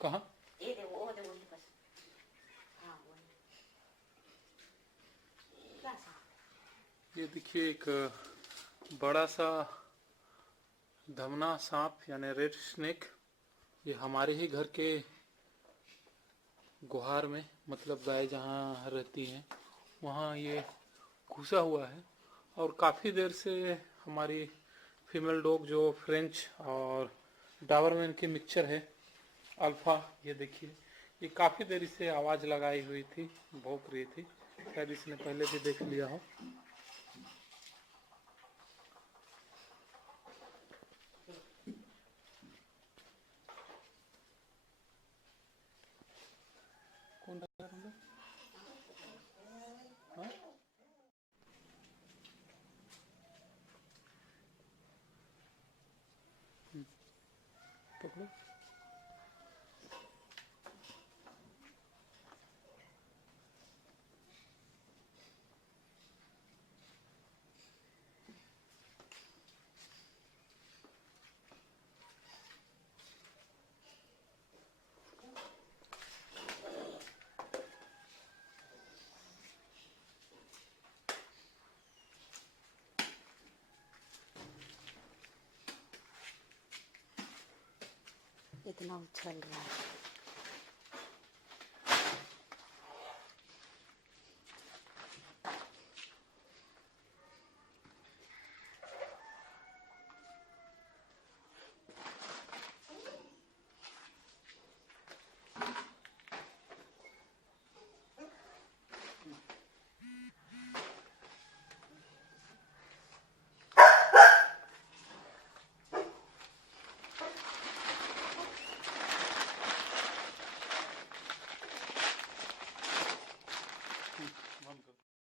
कहाँ? ये दे वो दे वही बस। हाँ वही। क्या सांप? ये देखिए एक बड़ा सा धमना सांप यानी रेड स्नेक। ये हमारे ही घर के गुहार में, मतलब गाय जहाँ रहती हैं वहाँ ये घुसा हुआ है। और काफ़ी देर से हमारी फीमेल डॉग जो फ्रेंच और डाबरमैन की मिक्सचर है अल्फा, ये देखिए ये काफ़ी देर इसे आवाज़ लगाई हुई थी, भौंक रही थी। शायद इसने पहले भी देख लिया हो। कौन डाला तुम लोग? हाँ? पकड़ो। इतना उछल रहा है।